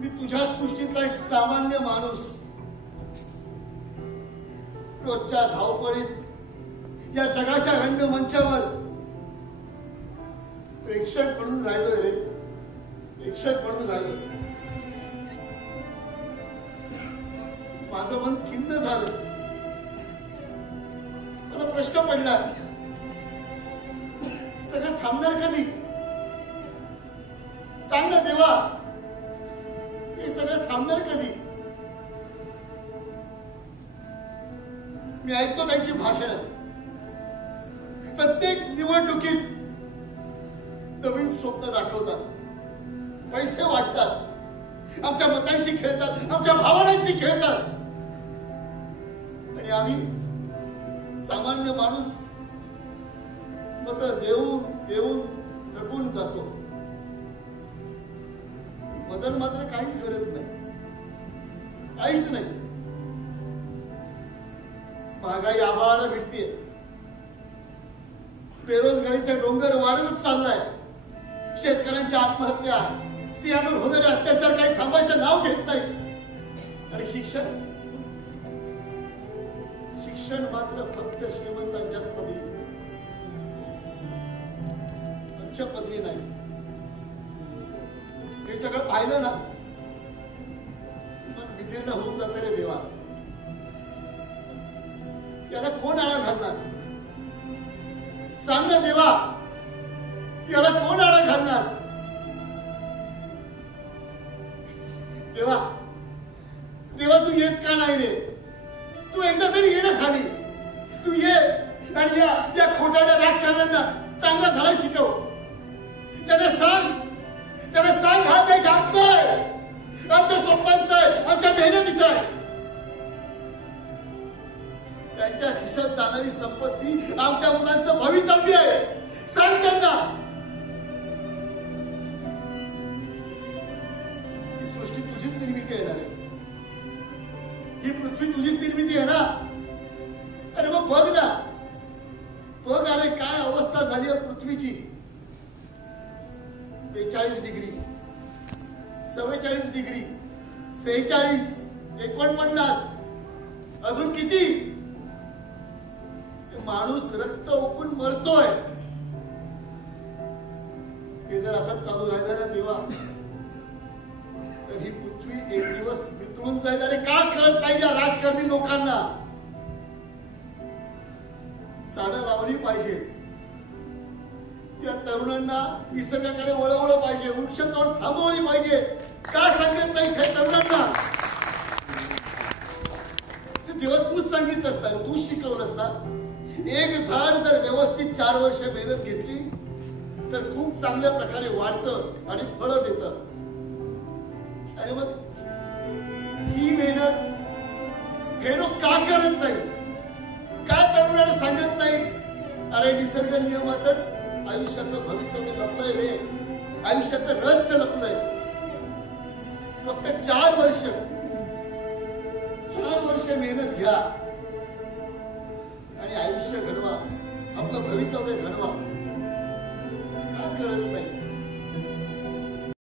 मी तुझ्या सृष्टीतला एक सामान्य माणूस, रोजच्या धावपळीत या जगाच्या रंगमंचावर प्रेक्षक म्हणून राहिलोय रे, प्रेक्षक म्हणून राहिलो. माझं मन खिन्न झालं. मला प्रश्न पडला, सगळं थांबणार कधी? सांग ना देवा, हे सगळं थांबणार कधी? मी ऐकतो त्यांची भाषण. प्रत्येक निवडणुकीत नवीन स्वप्न दाखवतात, पैसे वाटतात, आमच्या मतांशी खेळतात, आमच्या भावनांशी खेळतात, आणि आम्ही सामान्य माणूस मत देऊन देऊन थकून जातो. बदल मात्र काहीच करत नाही, काहीच नाही. महागाई आभाळाला भिडतीये, बेरोजगारीचा डोंगर वाढतच चाललाय, शेतकऱ्यांच्या आत्महत्या, स्त्रियांवर होणारे अत्याचार काही थांबायचं नाव घेत नाही, आणि शिक्षण मात्र फक्त श्रीमंतांच्याच पदरी, पदवी नाही. हे सगळं पाहिलं ना, पण विदीर्ण होऊन जाते रे देवा. याला कोण आळा घालणार? सांग ना देवा, याला कोण आळा घालणार? देवा, देवा तू येत का नाही रे? तू एकदा तरी ये ना खाली. तू ये आणि या खोटाड्या राजकारण्यांना चांगला धडा शिकव. त्यांना सांग हा देश आमचा आहे, आमच्या स्वप्नांचा आहे, आमच्या मेहनतीचा आहे. त्यांच्या खिशात जाणारी संपत्ती आमच्या मुलांचं भवितव्य आहे. सांग त्यांना. ही सृष्टी तुझीच निर्मिती येणार आहे, ही पृथ्वी तुझीच निर्मिती आहे ना. अरे मग बघ ना, बघ अरे काय अवस्था झाली आहे पृथ्वीची. 42 डिग्री, 44 डिग्री, 46, 49, अजून किती? माणूस रक्त ओकून मरतोय. हे जर असंच चालू राहिलं ना देवा, तर ही पृथ्वी एक दिवस वितळून जाईल. अरे का कळत नाही या राजकारणी लोकांना? साडं लावली पाहिजे, या तरुणांना निसर्गाकडे वळवलं पाहिजे, वृक्षतोड थांबवली पाहिजे. का सांगत नाही हे तरुणांना? तेव्हा तूच सांगितलं असता, तूच शिकवलं असता. एक झाड जर व्यवस्थित 4 वर्ष मेहनत घेतली तर खूप चांगल्या प्रकारे वाढतं आणि फळं देतं. अरे मग ही मेहनत हे लोक का करत नाही? का तरुणाला सांगत नाही, अरे निसर्ग नियमातच आयुष्याचं भवितव्य लपलंय रे, आयुष्याचं रहस्य लपलंय. फक्त 4 वर्ष मेहनत घ्या आणि आयुष्य घडवा, आपलं भवितव्य घडवा. का कळत नाही?